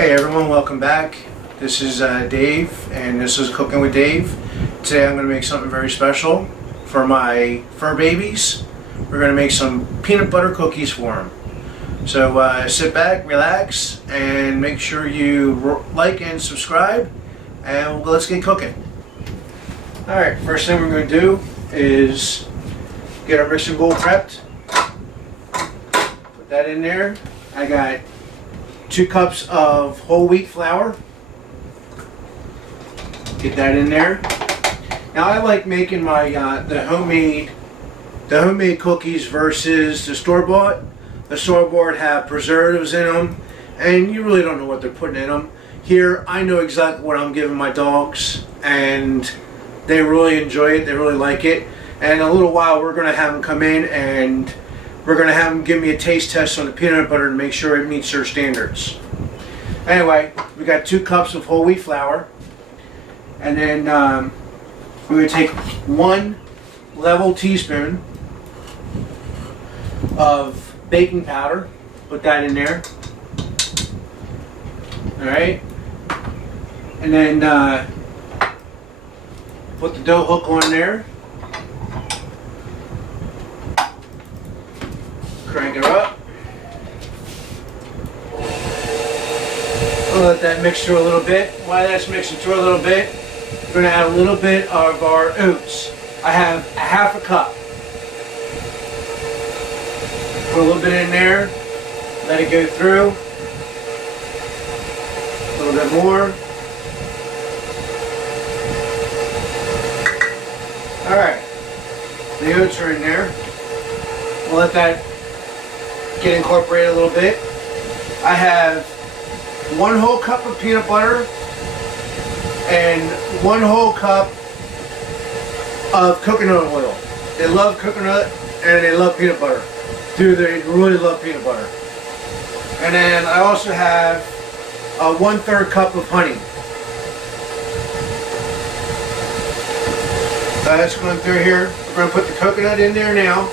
Hey everyone, welcome back. This is Dave, and this is Cooking with Dave. Today I'm going to make something very special for my fur babies. We're going to make some peanut butter cookies for them. So sit back, relax, and make sure you like and subscribe, and let's get cooking. Alright, first thing we're going to do is get our mixing bowl prepped. Put that in there. I got 2 cups of whole wheat flour. Get that in there. Now I like making my the homemade cookies versus the store-bought. The store-bought have preservatives in them, and you really don't know what they're putting in them. Here, I know exactly what I'm giving my dogs, and they really enjoy it. They really like it. And in a little while, we're going to have them come in and we're going to have them give me a taste test on the peanut butter to make sure it meets their standards. Anyway, we got 2 cups of whole wheat flour. And then we're going to take 1 level teaspoon of baking powder. Put that in there. Alright. And then put the dough hook on there. Crank it up. We'll let that mix through a little bit. While that's mixing through a little bit, we're going to add a little bit of our oats. I have a half a cup. Put a little bit in there. Let it go through. A little bit more. Alright. The oats are in there. We'll let that get incorporated a little bit. I have 1 whole cup of peanut butter and 1 whole cup of coconut oil. They love coconut and they love peanut butter. Dude, they really love peanut butter. And then I also have a 1/3 cup of honey. So that's going through here. We're going to put the coconut in there now.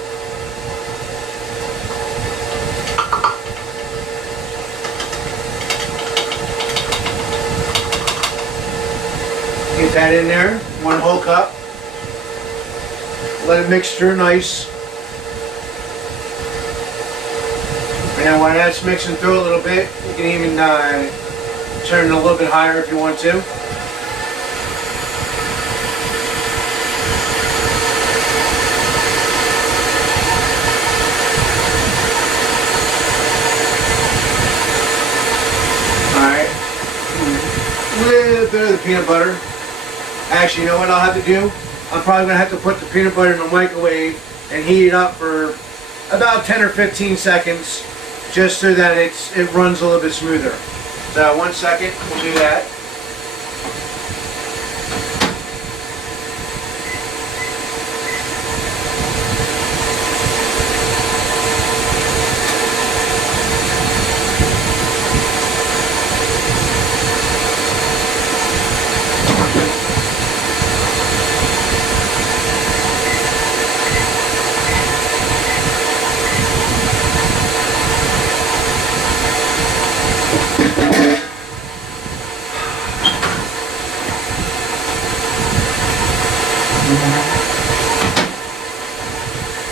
Get that in there, 1 whole cup. Let it mix through nice. And when that's mixing through a little bit, you can even turn it a little bit higher if you want to. Alright. A little bit of the peanut butter. Actually, you know what I'll have to do? I'm probably going to have to put the peanut butter in the microwave and heat it up for about 10 or 15 seconds just so that it runs a little bit smoother. So 1 second, we'll do that.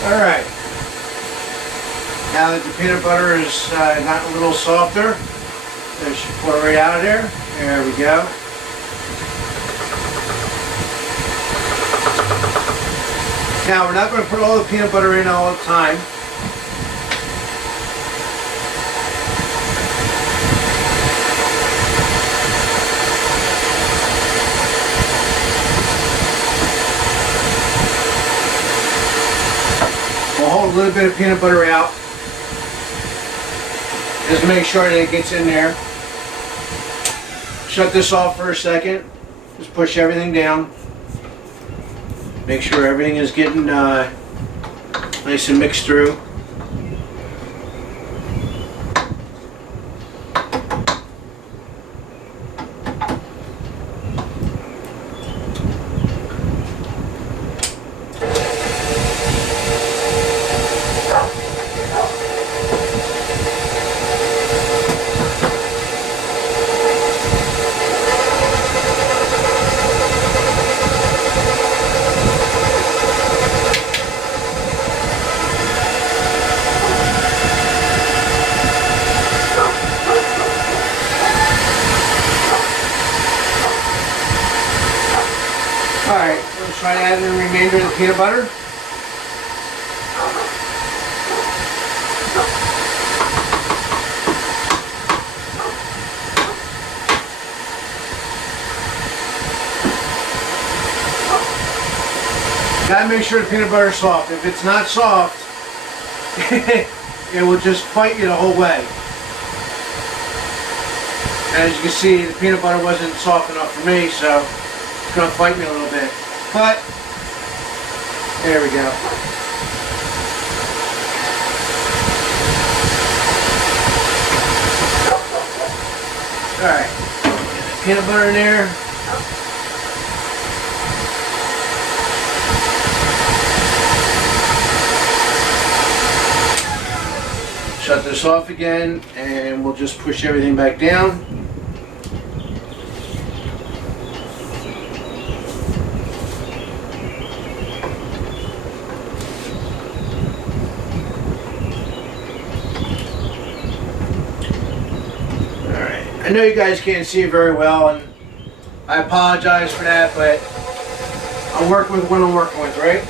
Alright, now that the peanut butter is gotten a little softer, I should pour it right out of there. There we go. Now we're not going to put all the peanut butter in all the time. We'll hold a little bit of peanut butter out. Just to make sure that it gets in there. Shut this off for a second. Just push everything down. Make sure everything is getting nice and mixed through. remainder of the peanut butter. Gotta make sure the peanut butter is soft. If it's not soft, it will just fight you the whole way. As you can see, the peanut butter wasn't soft enough for me, so it's gonna fight me a little bit. But there we go. Alright, peanut butter in there. Shut this off again, and we'll just push everything back down. Alright, I know you guys can't see it very well, and I apologize for that, but I'm working with what I'm working with, right?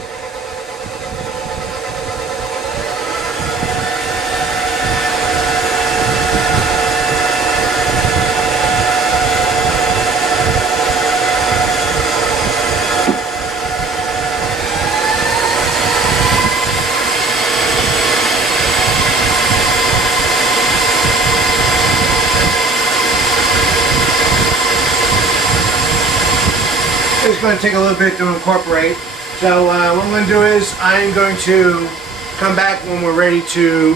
It's going to take a little bit to incorporate. So what I'm going to do is I'm going to come back when we're ready to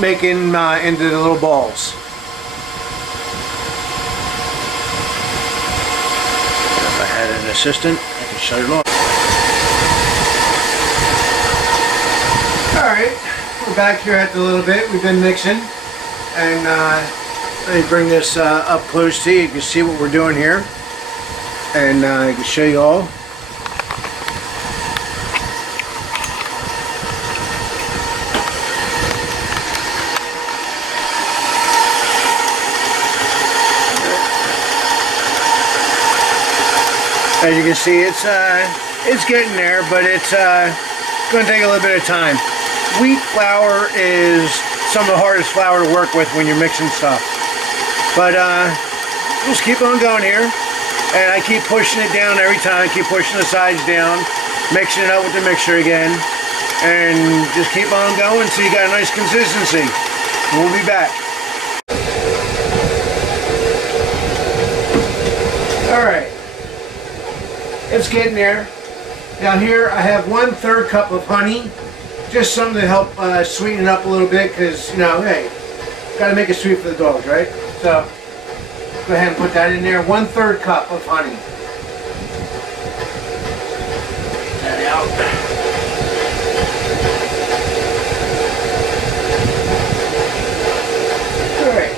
make it into the little balls. If I had an assistant, I could shut it off. Alright, we're back here at the little bit. We've been mixing. And let me bring this up close to you. You can see what we're doing here. And I can show you all. As you can see, it's getting there, but it's going to take a little bit of time. Wheat flour is some of the hardest flour to work with when you're mixing stuff. But just keep on going here. And I keep pushing it down every time. I keep pushing the sides down, mixing it up with the mixer again, and just keep on going so you got a nice consistency. We'll be back. Alright, it's getting there. Now here I have 1/3 cup of honey, just something to help sweeten it up a little bit, because, you know, hey, gotta make it sweet for the dogs, right? So go ahead and put that in there. 1/3 cup of honey. That out. All right.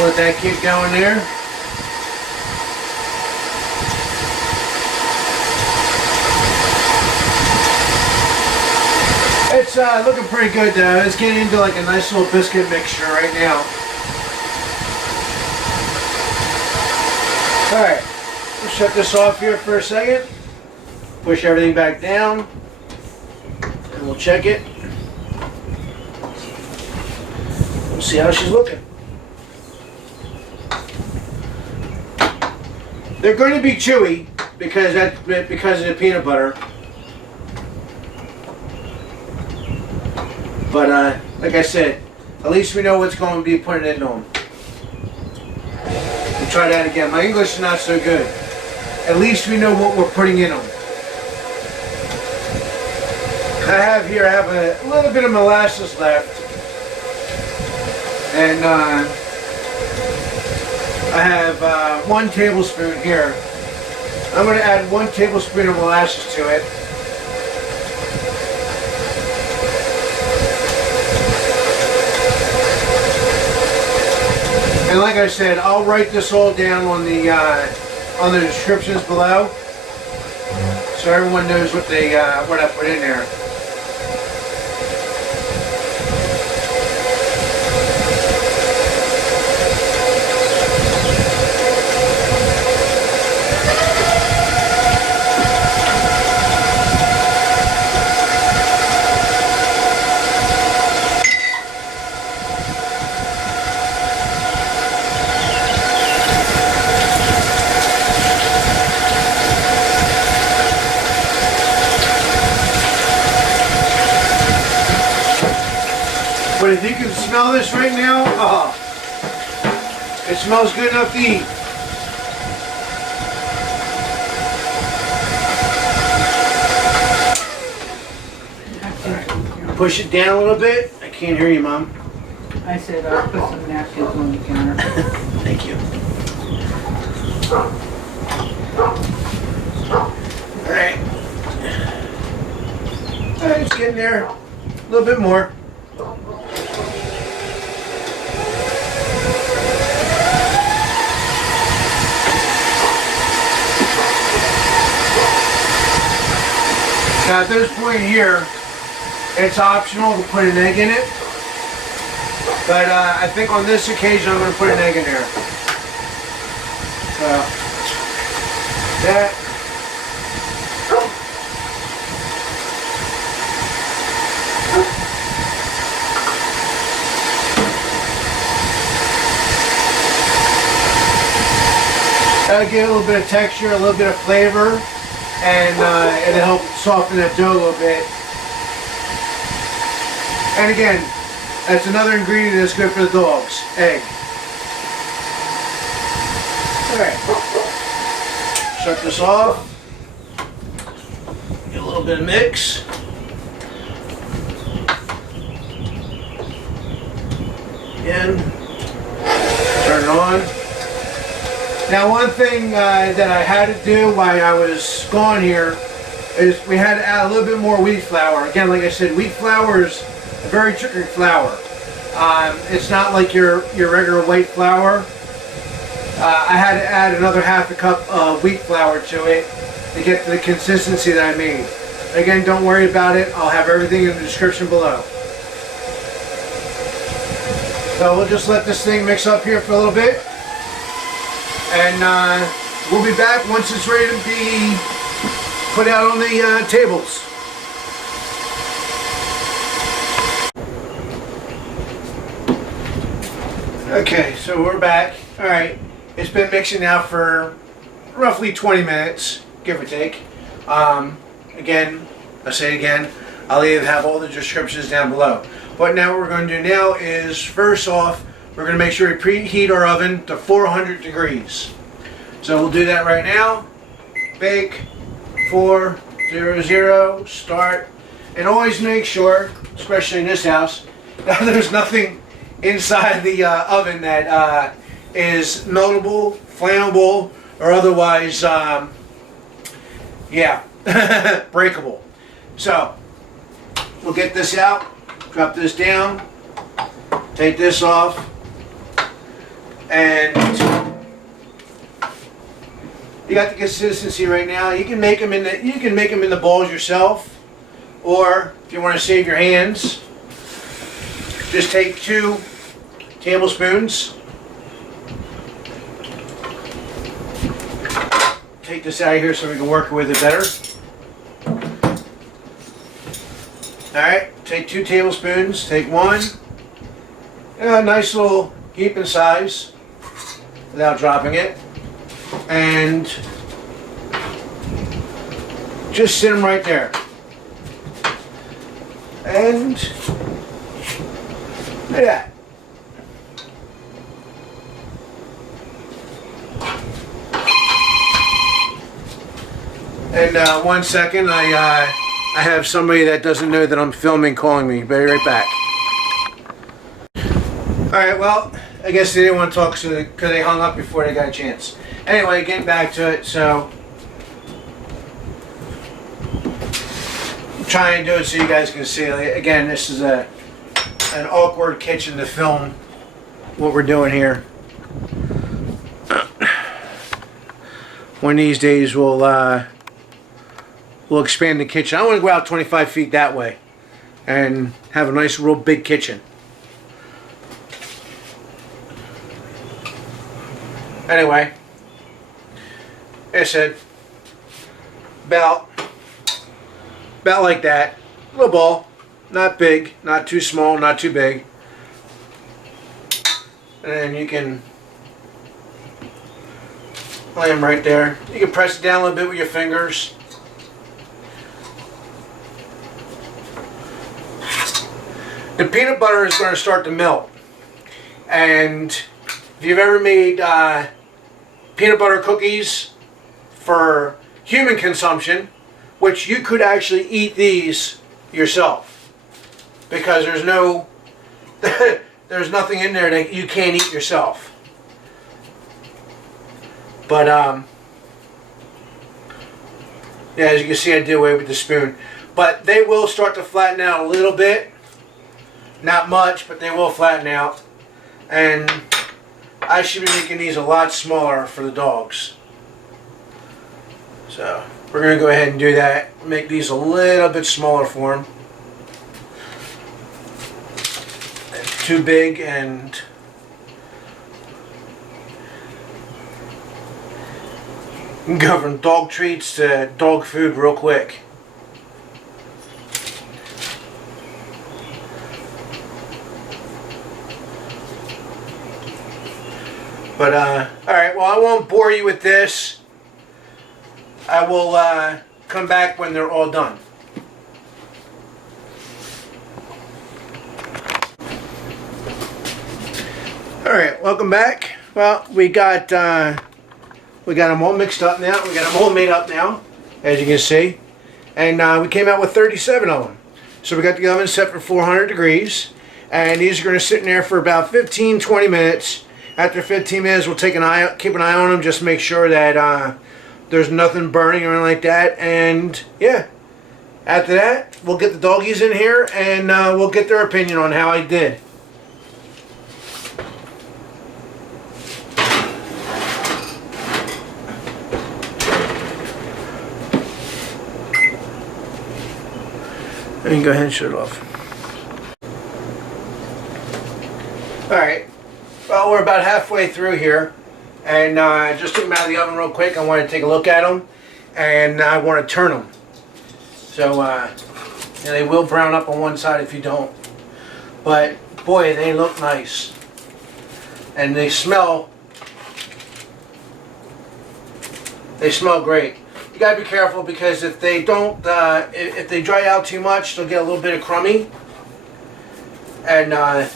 Let that keep going there. It's looking pretty good though. It's getting into like a nice little biscuit mixture right now. Alright, we'll shut this off here for a second. Push everything back down. And we'll check it. We'll see how she's looking. They're going to be chewy because of the peanut butter. But like I said, at least we know what's going to be putting into them. We'll try that again. My English is not so good. At least we know what we're putting in them. I have a little bit of molasses left. And I have 1 tablespoon here. I'm going to add 1 tablespoon of molasses to it. And like I said, I'll write this all down on the descriptions below. so everyone knows what I put in there. But if you can smell this right now, it smells good enough to eat. Right. Push it down a little bit. I can't hear you, Mom. I said I'll put some napkins on the counter. Thank you. Alright. Alright, it's getting there. A little bit more. Now at this point here, it's optional to put an egg in it, but I think on this occasion I'm going to put an egg in there. So, that. That'll give it a little bit of texture, a little bit of flavor, and it'll help soften that dough a little bit. And again, that's another ingredient that's good for the dogs, egg. Alright, shut this off. Get a little bit of mix. Again, turn it on. Now one thing that I had to do while I was gone here is we had to add a little bit more wheat flour. Again, like I said, wheat flour is a very tricky flour. It's not like your regular white flour. I had to add another half a cup of wheat flour to it to get the consistency that I made. Again, don't worry about it. I'll have everything in the description below. So we'll just let this thing mix up here for a little bit. And we'll be back once it's ready to be put out on the tables. Okay, so we're back. Alright, it's been mixing now for roughly 20 minutes, give or take. Again, I'll say it again, I'll either have all the descriptions down below. But now what we're going to do now is, first off, we're going to make sure we preheat our oven to 400 degrees. So we'll do that right now. Bake, 400, start. And always make sure, especially in this house, that there's nothing inside the oven that is meltable, flammable, or otherwise, breakable. So, we'll get this out, drop this down, take this off, and you got the consistency right now. You can make them in the balls yourself, or if you want to save your hands, just take 2 tablespoons. Take this out of here so we can work with it better. Alright, take 2 tablespoons, take 1. A nice little heaping size without dropping it. And just sit them right there. And look at that. And 1 second, I have somebody that doesn't know that I'm filming calling me. Be right back. Alright, well, I guess they didn't want to talk because they hung up before they got a chance. Anyway, getting back to it, so I'm trying to do it so you guys can see. Again, this is an awkward kitchen to film what we're doing here. One of these days we'll we'll expand the kitchen. I want to go out 25 feet that way and have a nice, real big kitchen. Anyway, like I said, about like that. Little ball, not big, not too small, not too big. And then you can lay them right there. You can press it down a little bit with your fingers. The peanut butter is going to start to melt. And if you've ever made peanut butter cookies for human consumption, which you could actually eat these yourself, because there's no there's nothing in there that you can't eat yourself. But yeah, as you can see, I did away with the spoon. But they will start to flatten out a little bit. Not much, but they will flatten out. And I should be making these a lot smaller for the dogs. So we're going to go ahead and do that. Make these a little bit smaller for them. Too big and go from dog treats to dog food real quick. But alright, well, I won't bore you with this. I will come back when they're all done. Alright, welcome back. Well, we got them all mixed up now. We got them all made up now, as you can see. And we came out with 37 of them. So we got the oven set for 400 degrees. And these are going to sit in there for about 15-20 minutes. After 15 minutes, we'll keep an eye on them, just make sure that there's nothing burning or anything like that. And yeah, after that, we'll get the doggies in here and we'll get their opinion on how I did. And go ahead and shut it off. Alright, well, we're about halfway through here, and I just took them out of the oven real quick. I wanted to take a look at them, and I want to turn them. So, yeah, they will brown up on one side if you don't. But, boy, they look nice. And they smell great. You gotta be careful, because if they don't, if they dry out too much, they'll get a little bit of crummy, and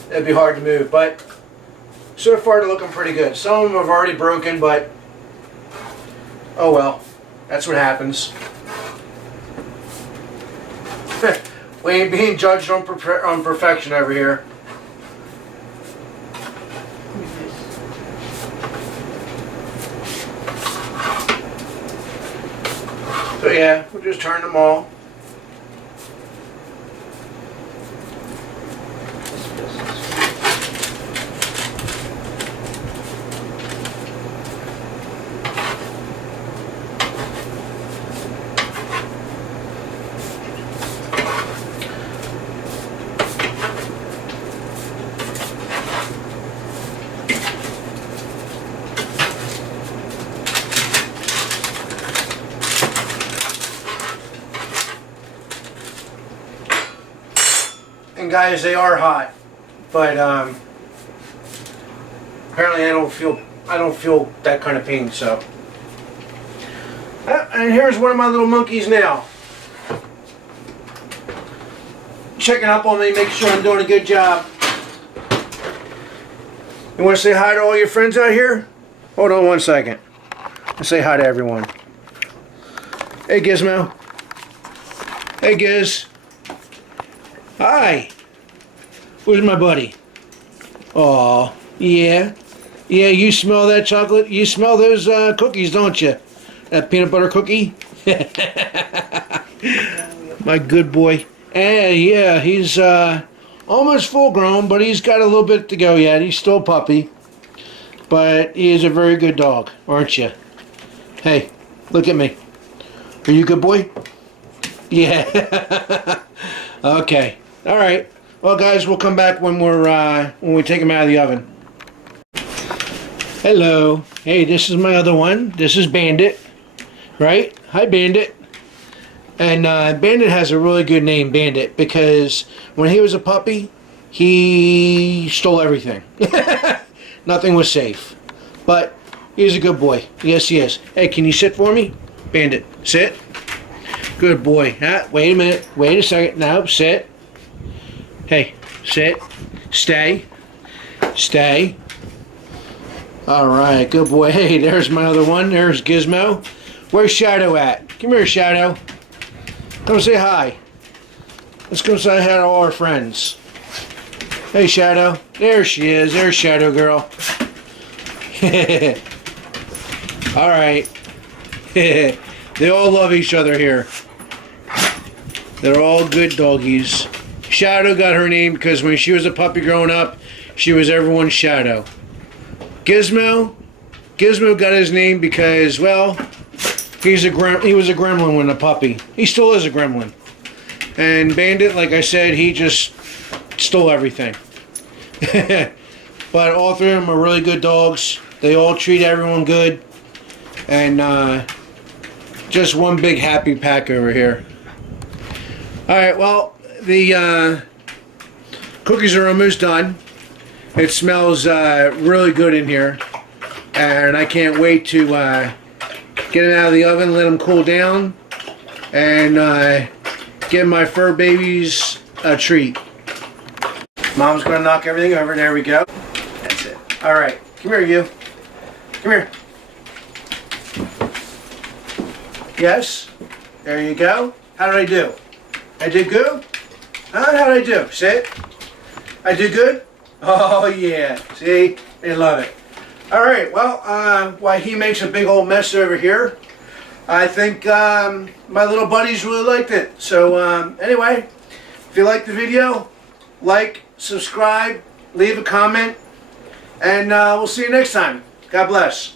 it'd be hard to move. But so far, they're looking pretty good. Some of them have already broken, but oh well, that's what happens. We ain't being judged on perfection over here. So yeah, we'll just turn them all. And guys, they are hot, but apparently I don't feel that kind of pain. So, and here's one of my little monkeys now, checking up on me, making sure I'm doing a good job. You want to say hi to all your friends out here? Hold on one second. I'll say hi to everyone. Hey Gizmo. Hey Giz. Hi. Where's my buddy? Aw, yeah. Yeah, you smell that chocolate? You smell those cookies, don't you? That peanut butter cookie? My good boy. Yeah, he's almost full grown, but he's got a little bit to go yet. He's still a puppy. But he is a very good dog, aren't you? Hey, look at me. Are you a good boy? Yeah. Okay. All right. Well, guys, we'll come back when we take them out of the oven. Hello. Hey, this is my other one. This is Bandit. Right? Hi, Bandit. And Bandit has a really good name, Bandit, because when he was a puppy, he stole everything. Nothing was safe. But he's a good boy. Yes, he is. Hey, can you sit for me? Bandit, sit. Good boy. Wait a minute. Wait a second. No, sit. Hey, sit. Stay. Stay. All right, good boy. Hey, there's my other one. There's Gizmo. Where's Shadow at? Come here, Shadow. Come say hi. Let's go say hi to all our friends. Hey, Shadow. There she is. There's Shadow Girl. All right. They all love each other here. They're all good doggies. Shadow got her name because when she was a puppy growing up, she was everyone's shadow. Gizmo got his name because, well, he was a gremlin when a puppy. He still is a gremlin. And Bandit, like I said, he just stole everything. But all three of them are really good dogs. They all treat everyone good. And just one big happy pack over here. Alright, well, the cookies are almost done. It smells really good in here. And I can't wait to get them out of the oven, let them cool down, and give my fur babies a treat. Mom's going to knock everything over. There we go. That's it. Alright, come here, you. Come here. Yes. There you go. How did I do? I did good? How did I do? Sit. I did good? Oh, yeah. See? They love it. Alright, well, while he makes a big old mess over here, I think my little buddies really liked it. So, anyway, if you liked the video, like, subscribe, leave a comment, and we'll see you next time. God bless.